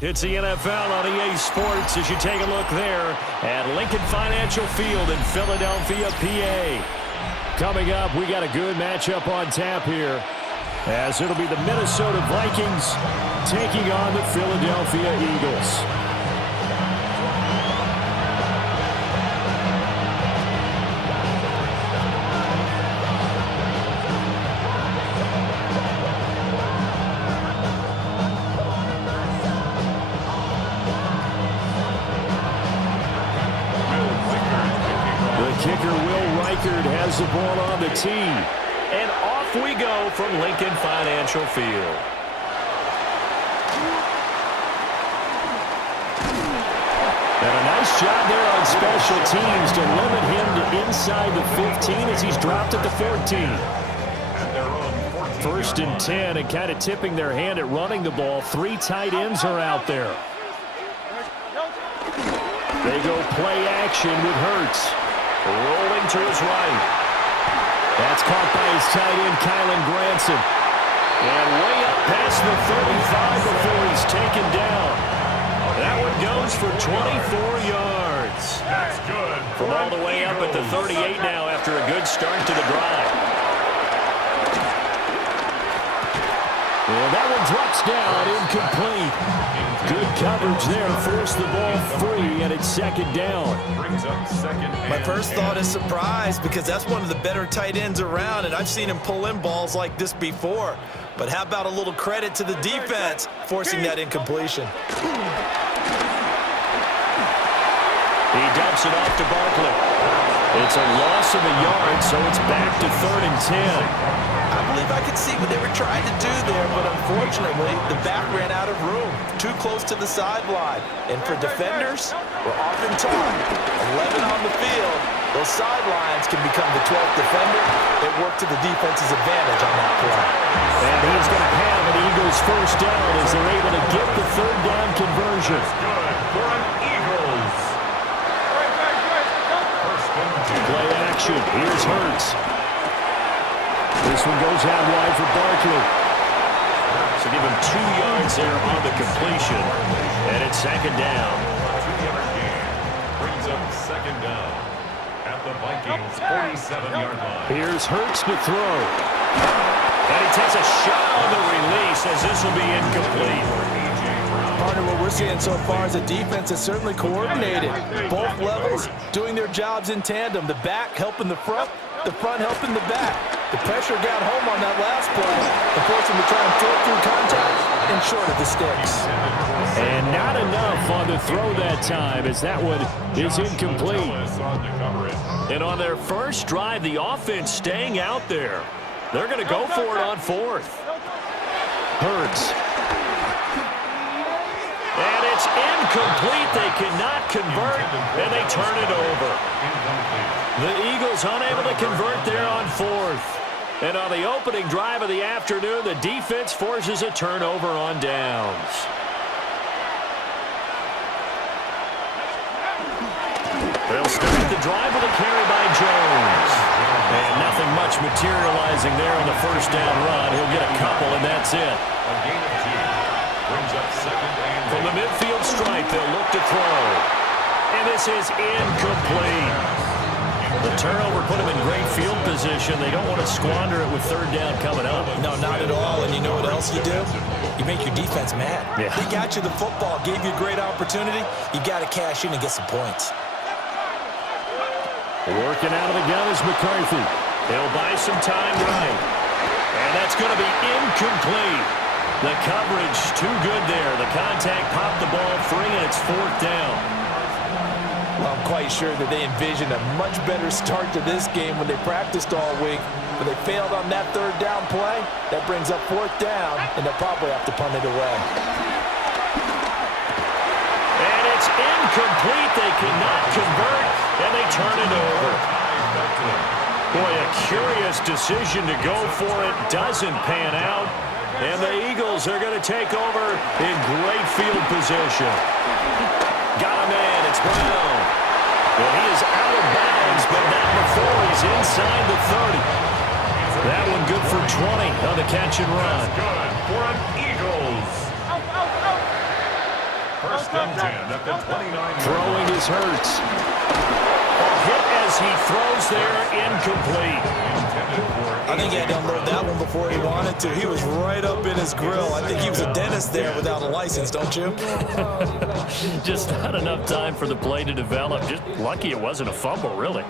It's the NFL on EA Sports as you take a look there at Lincoln Financial Field in Philadelphia, PA. Coming up, we got a good matchup on tap here, as it'll be the Minnesota Vikings taking on the Philadelphia Eagles. Has the ball on the tee. And off we go from Lincoln Financial Field. And a nice job there on special teams to limit him to inside the 15 as he's dropped at the 14. First and 10, and kind of tipping their hand at running the ball. 3 tight ends are out there. They go play action with Hurts. Rolling to his right. That's caught by his tight end, Kylan Granson. And way up past the 35 before he's taken down. That one goes for 24 yards. That's good. From all the way up at the 38 now after a good start to the drive. And that one drops down, incomplete. Good coverage there, forced the ball free, and it's second down. My first thought is surprise, because that's one of the better tight ends around, and I've seen him pull in balls like this before. But how about a little credit to the defense forcing that incompletion? He dumps it off to Barkley. It's a loss of a yard, so it's back to 3rd and 10. I believe I could see what they were trying to do there, but unfortunately, the back ran out of room. Too close to the sideline. And for defenders, we're often taught 11 on the field. Those sidelines can become the 12th defender. It worked to the defense's advantage on that play. And he's going to have an Eagles first down as they're able to get the 3rd down conversion. For an Eagles. Play action. Here's Hurts. This one goes out wide for Barkley. So give him 2 yards there on the completion. And it's second down. 2-yard gain brings up second down at the Vikings 47-yard line. Here's Hurts to throw. And he takes a shot on the release as this will be incomplete. Partner, what we're seeing so far is the defense is certainly coordinated. Both levels doing their jobs in tandem. The back helping the front helping the back. The pressure got home on that last play and forced him to try and throw through contact and short of the sticks. And not enough on the throw that time as that one is incomplete. And on their first drive, the offense staying out there. They're going to go for it on 4th. Hurts. And it's incomplete. They cannot convert, and they turn it over. The Eagles unable to convert there on 4th. And on the opening drive of the afternoon, the defense forces a turnover on downs. They'll start the drive with a carry by Jones. And nothing much materializing there on the first down run. He'll get a couple, and that's it. A gain of 2 brings up second and From the midfield stripe, they'll look to throw. And this is incomplete. The turnover put them in great field position. They don't want to squander it with 3rd down coming up. No, not at all. And you know what else you do? You make your defense mad. Yeah. They got you the football, gave you a great opportunity. You got to cash in and get some points. Working out of the gun is McCarthy. He'll buy some time right. And that's going to be incomplete. The coverage too good there. The contact popped the ball free, and it's 4th down. Well, I'm quite sure that they envisioned a much better start to this game when they practiced all week. But they failed on that 3rd down play. That brings up 4th down, and they'll probably have to punt it away. And it's incomplete. They cannot convert, and they turn it over. Boy, a curious decision to go for it. Doesn't pan out. And the Eagles are going to take over in great field position. Got a man. It's Brown. Well, he is out of bounds, but not before he's inside the 30. That one good for 20 on the catch and run. Good for an Eagles. at the 29. Throwing his hurts. Hit as he throws there, incomplete. I think he had to unload that one before he wanted to. He was right up in his grill. I think he was a dentist there without a license, don't you? Just not enough time for the play to develop. Just lucky it wasn't a fumble, really.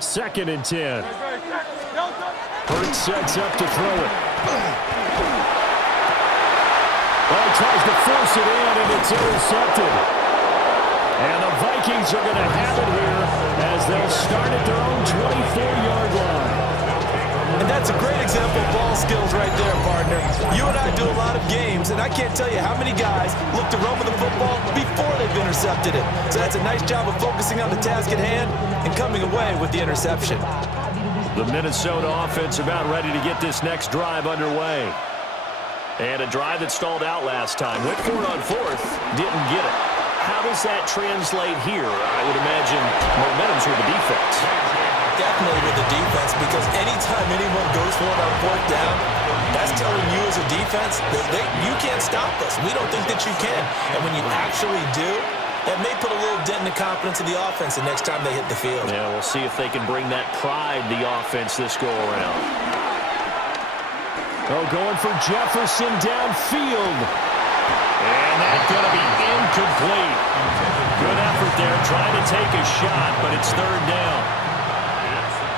2nd and 10. Hurts sets up to throw it. Well, he tries to force it in, and it's intercepted. And the Vikings are going to have it here as they'll start at their own 24-yard line. And that's a great example of ball skills right there, partner. You and I do a lot of games, and I can't tell you how many guys look to run with the football before they've intercepted it. So that's a nice job of focusing on the task at hand and coming away with the interception. The Minnesota offense about ready to get this next drive underway. And a drive that stalled out last time. Went for it on 4th, didn't get it. How does that translate here? I would imagine momentum's with the defense. Definitely with the defense, because anytime anyone goes for it on 4th down, that's telling you as a defense that you can't stop us. We don't think that you can. And when you actually do, that may put a little dent in the confidence of the offense the next time they hit the field. Yeah, we'll see if they can bring that pride to the offense this go-around. Oh, going for Jefferson downfield. And that's going to be incomplete. Good effort there, trying to take a shot, but it's 3rd down.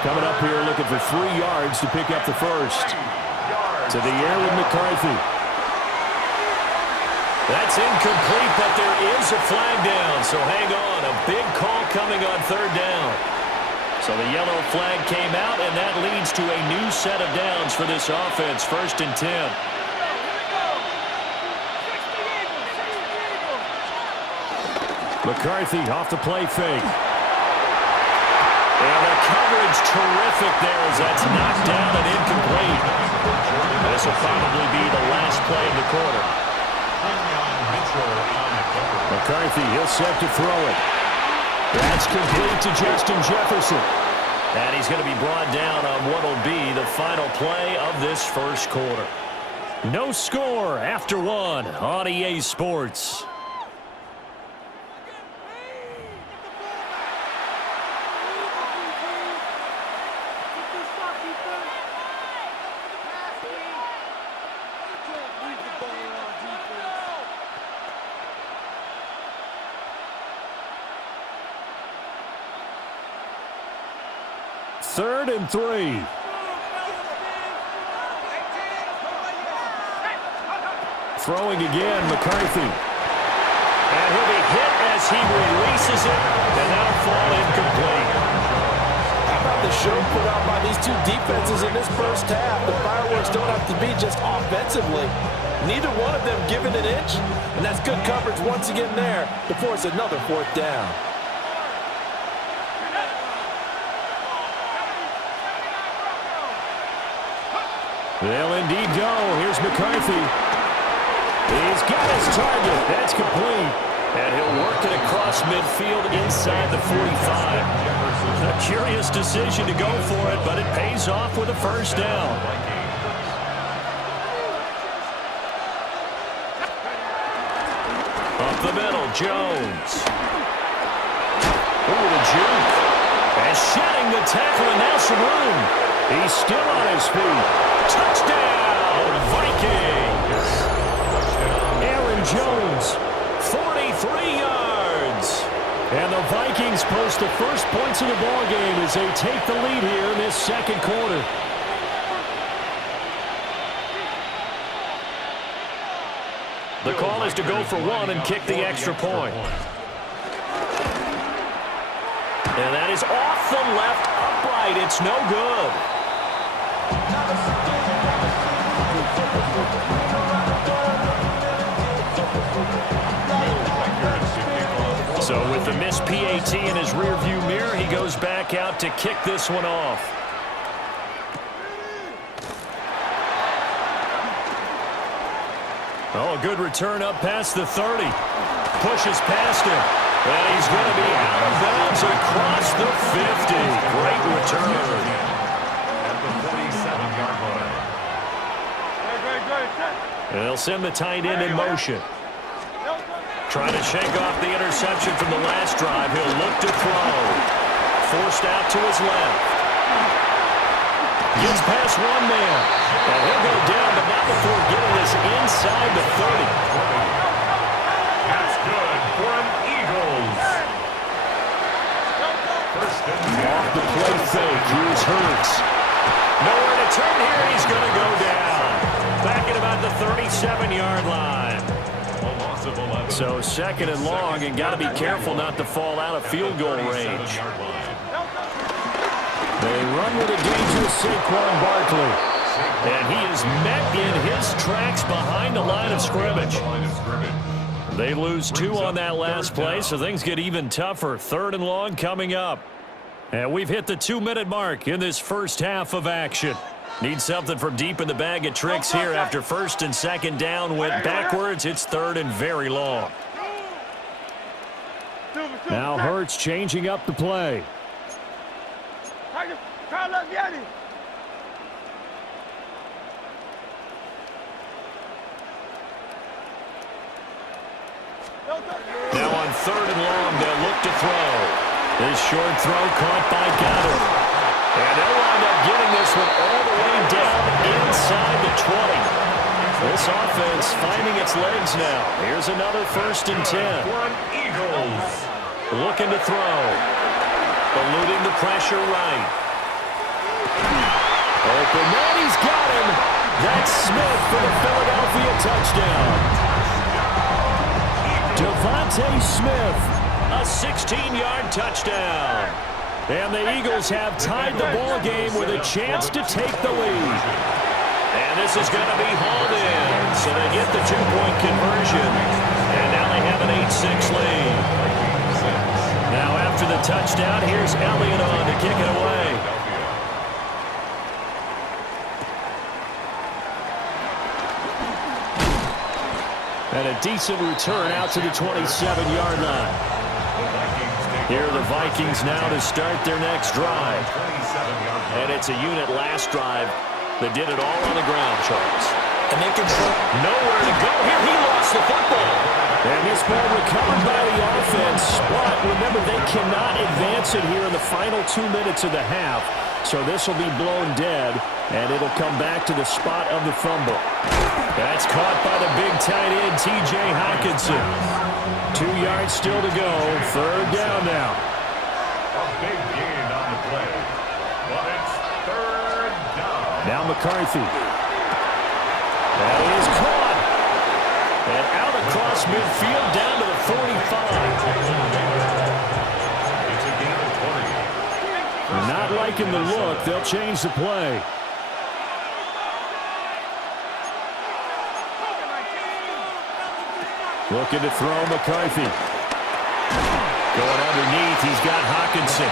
Coming up here looking for 3 yards to pick up the first. To the air with McCarthy. That's incomplete, but there is a flag down, so hang on. A big call coming on 3rd down. So the yellow flag came out, and that leads to a new set of downs for this offense. 1st and 10. McCarthy off the play fake. And the coverage terrific there as that's knocked down and incomplete. This will probably be the last play of the quarter. McCarthy, he'll set to throw it. That's complete to Justin Jefferson. And he's going to be brought down on what will be the final play of this first quarter. No score after 1 on EA Sports. Third and 3. Throwing again, McCarthy. And he'll be hit as he releases it, and that'll fall incomplete. How about the show put out by these two defenses in this first half? The fireworks don't have to be just offensively. Neither one of them given an inch, and that's good coverage once again there to force another 4th down. They'll indeed go. Here's McCarthy. He's got his target. That's complete. And he'll work it across midfield inside the 45. A curious decision to go for it, but it pays off with a 1st down. Up the middle, Jones. Ooh, the juke. And shedding the tackle, and now some room. He's still on his feet. Touchdown, Vikings! Aaron Jones, 43 yards. And the Vikings post the first points of the ballgame as they take the lead here in this second quarter. The call is to go for 1 and kick the extra point. And that is off the left upright. It's no good. So with the missed PAT in his rearview mirror, he goes back out to kick this one off. Oh, a good return up past the 30. Pushes past him. And he's going to be out of bounds across the 50. Great return. At the 47-yard line. And they'll send the tight end in motion. Trying to shake off the interception from the last drive. He'll look to throw. Forced out to his left. Gets past one man. And he'll go down, but not before getting this inside the 30. That's good for an Eagles. First and 10. Off the play fake. Here's Hurts. Nowhere to turn here. He's going to go down. Back at about the 37-yard line. A loss of 11. So second and long, and got to be careful not to fall out of field goal range. They run with a dangerous Saquon Barkley. And he is met in his tracks behind the line of scrimmage. They lose 2 on that last play, so things get even tougher. Third and long coming up. And we've hit the 2-minute mark in this first half of action. Need something from deep in the bag of tricks here after first and second down went backwards. It's third and very long. Now Hurts changing up the play. Now on third and long, they'll look to throw. This short throw caught by Goddard. And they'll wind up getting this one all the way down inside the 20. This offense finding its legs now. Here's another first and 10. Eagles. Looking to throw. Eluding the pressure right. Open man, he's got him. That's Smith for the Philadelphia touchdown. Devontae Smith, a 16-yard touchdown. And the Eagles have tied the ball game with a chance to take the lead. And this is going to be hauled in. So they get the 2-point conversion. And now they have an 8-6 lead. Now after the touchdown, here's Elliott on to kick it away. And a decent return out to the 27-yard line. Here are the Vikings now to start their next drive. And it's a unit last drive that did it all on the ground, Charles. And they control. Nowhere to go here. He lost the football. And this ball recovered by the offense. But remember, they cannot advance it here in the final 2 minutes of the half. So this will be blown dead, and it'll come back to the spot of the fumble. That's caught by the big tight end, T.J. Hockenson. 2 yards still to go. Third down now. A big gain on the play. But it's third down. Now McCarthy. That is caught. And out across midfield down to the 45. It's a gain of 20. Not liking the look. They'll change the play. Looking to throw McCarthy. Going underneath, he's got Hockenson.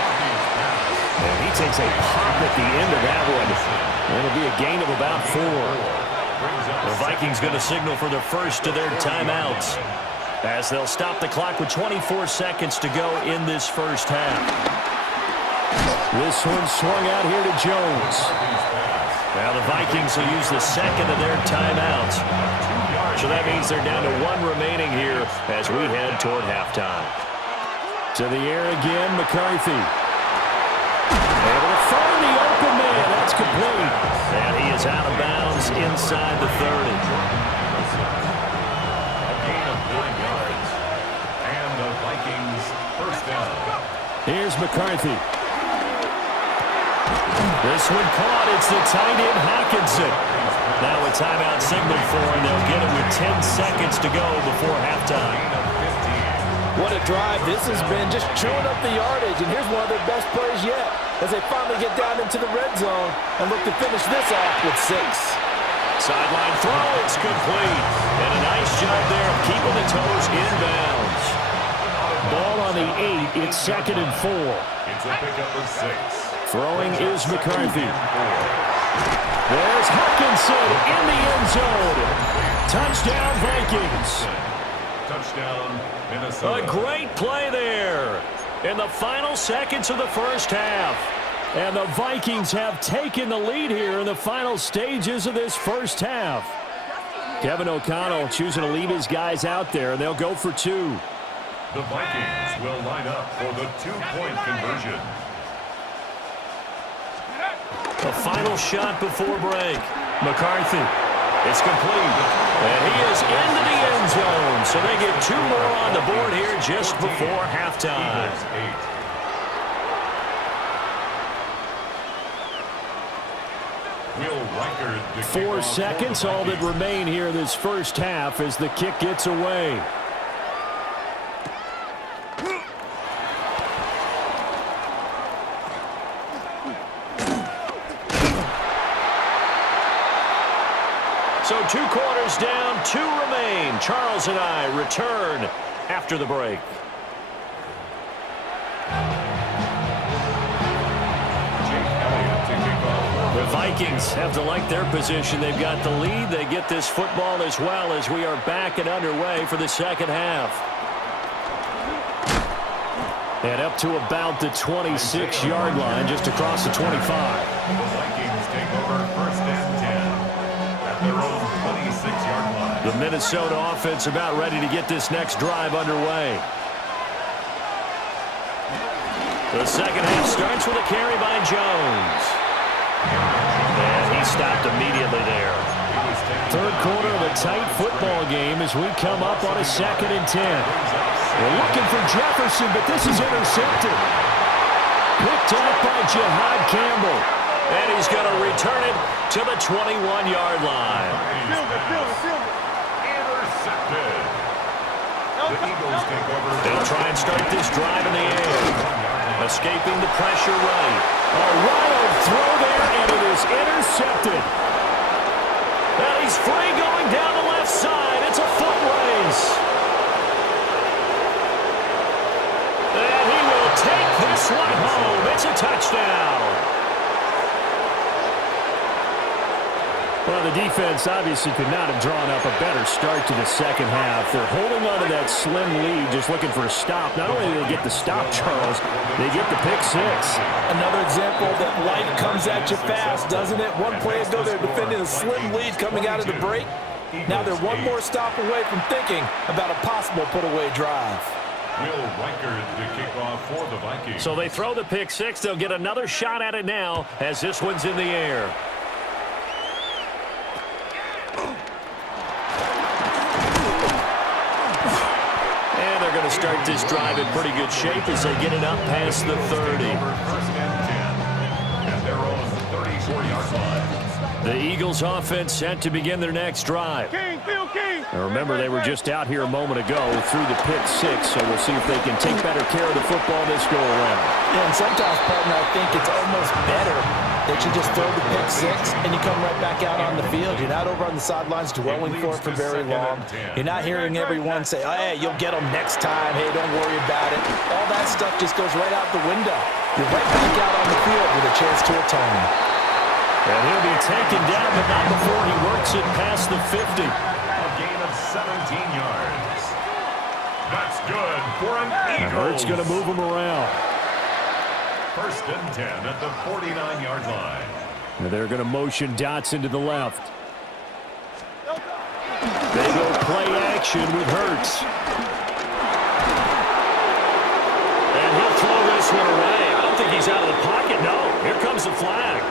And he takes a pop at the end of that one. It'll be a gain of about 4. The Vikings going to signal for the first of their timeouts as they'll stop the clock with 24 seconds to go in this first half. This one swung out here to Jones. Now the Vikings will use the second of their timeouts. So that means they're down to 1 remaining here as we head toward halftime. To the air again, McCarthy. Able to find the open man. That's complete. And he is out of bounds inside the 30. A gain of 9 yards. And the Vikings first down. Here's McCarthy. This one caught. It's the tight end Hockenson. Now a timeout signal for him. They'll get it with 10 seconds to go before halftime. What a drive this has been, just chewing up the yardage. And here's one of their best plays yet as they finally get down into the red zone and look to finish this off with 6. Sideline throw, it's complete. And a nice job there of keeping the toes inbounds. Ball on the 8, it's 2nd and 4. It's a pickup of 6. Throwing is McCarthy. There's Hockenson in the end zone. Touchdown, Vikings. Touchdown, Minnesota. A great play there in the final seconds of the first half. And the Vikings have taken the lead here in the final stages of this first half. Kevin O'Connell choosing to leave his guys out there, and they'll go for 2. The Vikings will line up for the 2-point conversion. The final shot before break. McCarthy. It's complete. And he is into the end zone. So they get 2 more on the board here just before halftime. 4 seconds, all that remain here this first half as the kick gets away. So 2 quarters down, 2 remain. Charles and I return after the break. The Vikings have to like their position. They've got the lead. They get this football as well as we are back and underway for the second half. And up to about the 26-yard line, just across the 25. The Vikings take over first and 10 at their own 26-yard line. The Minnesota offense about ready to get this next drive underway. The second half starts with a carry by Jones. And he stopped immediately there. Third quarter of a tight football game as we come up on a 2nd and 10. We're looking for Jefferson, but this is intercepted. Picked up by Jihad Campbell. And he's going to return it to the 21-yard line. Intercepted. The Eagles take over. They'll try and start this drive in the air. Escaping the pressure right. A wild throw there, and it is intercepted. And he's free going down the left side. It's a foot race. And he will take this one home. It's a touchdown. Well, the defense obviously could not have drawn up a better start to the second half. They're holding on to that slim lead, just looking for a stop. Not only do they get the stop, Charles, they get the pick 6. Another example that life comes at you fast, doesn't it? One play ago, they're defending a slim lead coming out of the break. Now they're one more stop away from thinking about a possible put-away drive. Will Riker to kick off for the Vikings. So they throw the pick 6. They'll get another shot at it now as this one's in the air. Going to start this drive in pretty good shape as they get it up past the 30. First and 10 at their own 34-yard line. The Eagles offense set to begin their next drive. Now remember, they were just out here a moment ago through the pick 6, so we'll see if they can take better care of the football this go around. Yeah, and sometimes, partner, I think it's almost better that you just throw the pick 6 and you come right back out on the field. You're not over on the sidelines dwelling for it for very long. You're not hearing everyone say, oh, hey, you'll get them next time. Hey, don't worry about it. All that stuff just goes right out the window. You're right back out on the field with a chance to atone. And he'll be taken down, but not before he works it past the 50. A gain of 17 yards. That's good for an Eagles. And Hurts going to move him around. First and 10 at the 49-yard line. And they're going to motion Dotson to the left. They go play action with Hurts. And he'll throw this one away. I don't think he's out of the pocket. No, here comes the flag.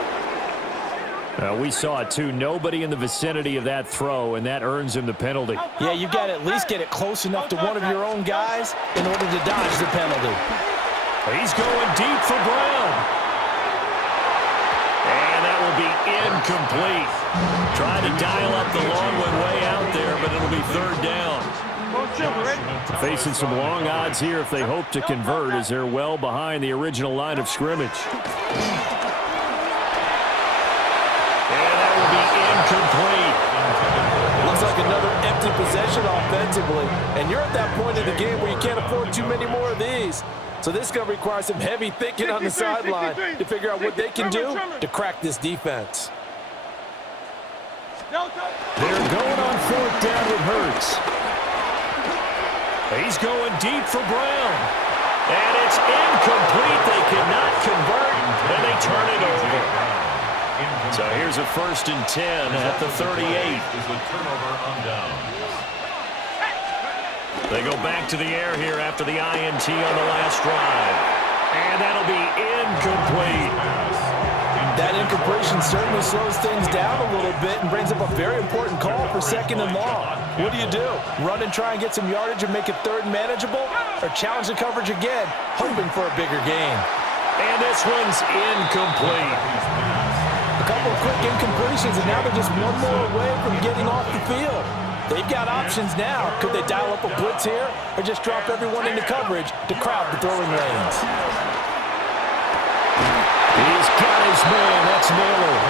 We saw it, too. Nobody in the vicinity of that throw, and that earns him the penalty. Yeah, you've got to at least get it close enough to one of your own guys in order to dodge the penalty. He's going deep for Brown. And that will be incomplete. Trying to dial up the long one way out there, but it'll be third down. Facing some long odds here if they hope to convert as they're well behind the original line of scrimmage. Complete. Looks like another empty possession offensively. And you're at that point in the game where you can't afford too many more of these. So this is going to require some heavy thinking on the sideline to figure out what they can do to crack this defense. They're going on fourth down with Hurts. He's going deep for Brown. And it's incomplete. They cannot convert, and they turn it over. So here's a 1st and 10 at the 38. Is a turnover on downs. They go back to the air here after the INT on the last drive. And that'll be incomplete. That incompletion certainly slows things down a little bit and brings up a very important call for 2nd and long. What do? Run and try and get some yardage and make it 3rd and manageable? Or challenge the coverage again, hoping for a bigger gain? And this one's incomplete. A couple of quick incompletions, and now they're just one more away from getting off the field. They've got options now. Could they dial up a blitz here or just drop everyone into coverage to crowd the throwing lanes? He's got his man. That's Naylor.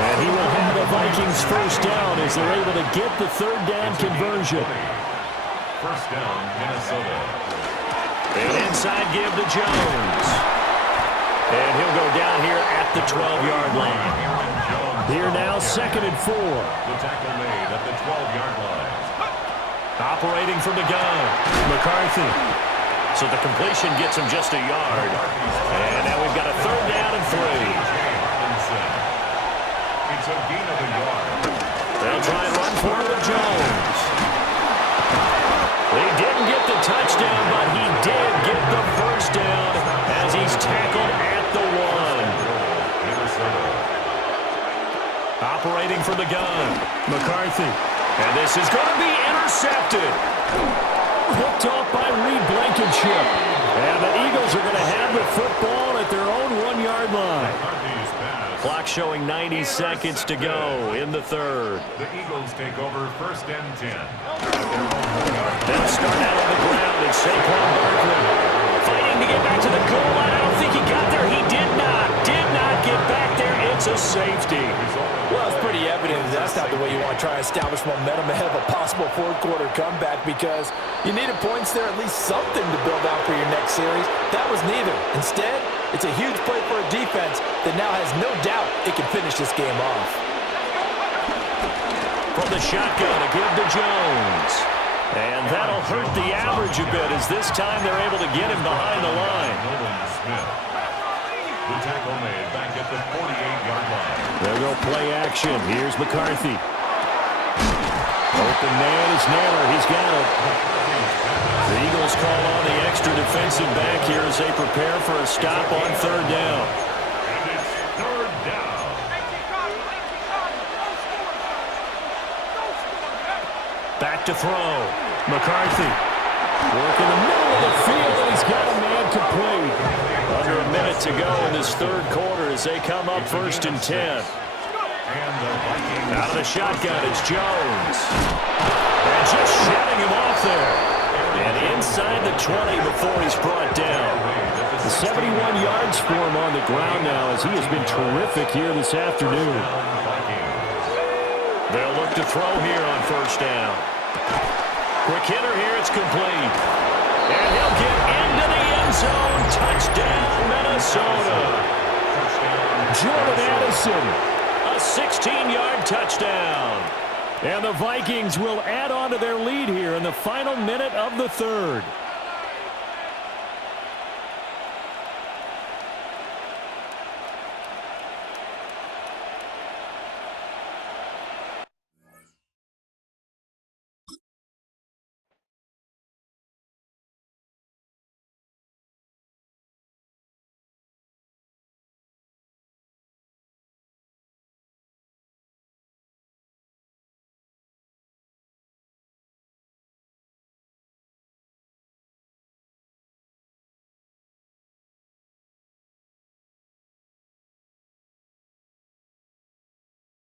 And he will have the Vikings 1st down as they're able to get the 3rd down conversion. 1st down, Minnesota. And inside give to Jones. And he'll go down here at the 12-yard line. Here now, 2nd and 4. The tackle made at the 12-yard line. Operating from the gun, McCarthy. So the completion gets him just a yard. And now we've got a 3rd down and 3. It's a gain of a yard. They'll try and run for it with Jones. He didn't get the touchdown, but he did get the 1st down as he's tackled at the 1. Operating from the gun, McCarthy. And this is going to be intercepted. Hooked off by Reed Blankenship. And the Eagles are going to have the football at their own 1-yard line. Clock showing 90 seconds to go in the 3rd. The Eagles take over 1st and 10. They'll start out on the ground and Saquon Barkley fighting to get back to the goal line. I don't think he got there. He did not get back there. It's a safety. Well, it's pretty evident that's not the way you want to try and establish momentum ahead of a possible 4th-quarter comeback because you needed points there, at least something to build out for your next series. That was neither. Instead, it's a huge play for a defense that now has no doubt it can finish this game off. From the shotgun, a give to Jones. And that'll hurt the average a bit as this time they're able to get him behind the line. The tackle made back at the 48-yard line. They'll go play action. Here's McCarthy. Open man is Naylor. He's got it. The Eagles call on the extra defensive back here as they prepare for a stop on 3rd down. And it's 3rd down. Back to throw. McCarthy. Work in the middle of the field, and he's got a man complete. Under a minute to go in this 3rd quarter as they come up 1st and 10. Out of the shotgun, it's Jones. And just shutting him off there. And inside the 20 before he's brought down. The 71 yards for him on the ground now as he has been terrific here this afternoon. They'll look to throw here on 1st down. Quick hitter here, it's complete. And he'll get into the end zone. Touchdown, Minnesota. Jordan Addison, a 16-yard touchdown. And the Vikings will add on to their lead here in the final minute of the 3rd.